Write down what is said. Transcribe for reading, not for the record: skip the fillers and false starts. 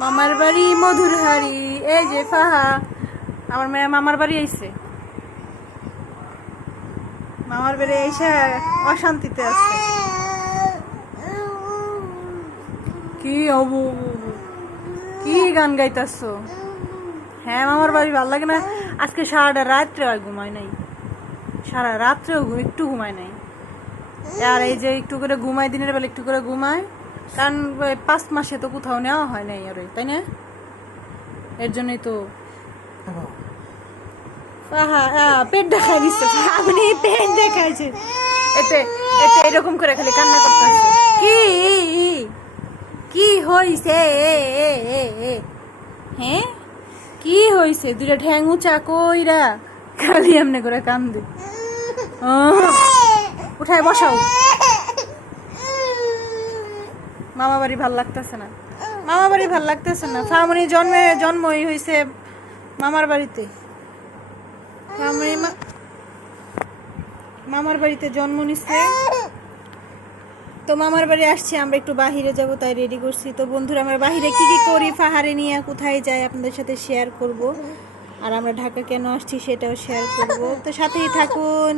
মামার বাড়ি মধুর হাড়ি। এই যে ফাহা আমার মেয়ে মামার বাড়ি আইছে। মামার বাড়ি এসে অশান্তিতে আছে। কি হবু কি গান গাইতাছো? হ্যাঁ মামার বাড়ি ভালো লাগে না। আজকে সারাটা রাত্রে আর ঘুমায় নাই, সারা রাত্রেও একটু ঘুমায় নাই। আর এই যে একটু করে ঘুমায়, দিনের বেলা একটু করে ঘুমায়, কারণ 5 মাসে তো কোথাও নেওয়া হয় নাই আরে, তাই না? এর জন্যই তো পেট দেখাই দিচ্ছে। আপনি পেট দেখাইছে, এতে এতে এরকম করে খালি কান্না করতেছে। কি কি হইছে? হ্যাঁ কি হইছে? দুইটা ঠ্যাং উঁচা কইরা খালি এমনি করে কান্দে। উঠায় বসাও। মামা বাড়ি ভাল লাগতেছে না, মামা বাড়ি ভাল লাগতেছে না। ফার্মনি জন্মই হয়েছে মামার বাড়িতে। মামার বাড়িতে জন্ম নিচ্ছে, তো মামার বাড়ি আসছি আমরা, একটু বাহিরে যাব তাই রেডি করছি। তো বন্ধুরা আমরা বাহিরে কি কি করি, পাহাড়ে নিয়ে কোথায় যাই আপনাদের সাথে শেয়ার করব, আর আমরা ঢাকা কেন আসছি সেটাও শেয়ার করব। তো সাথেই থাকুন।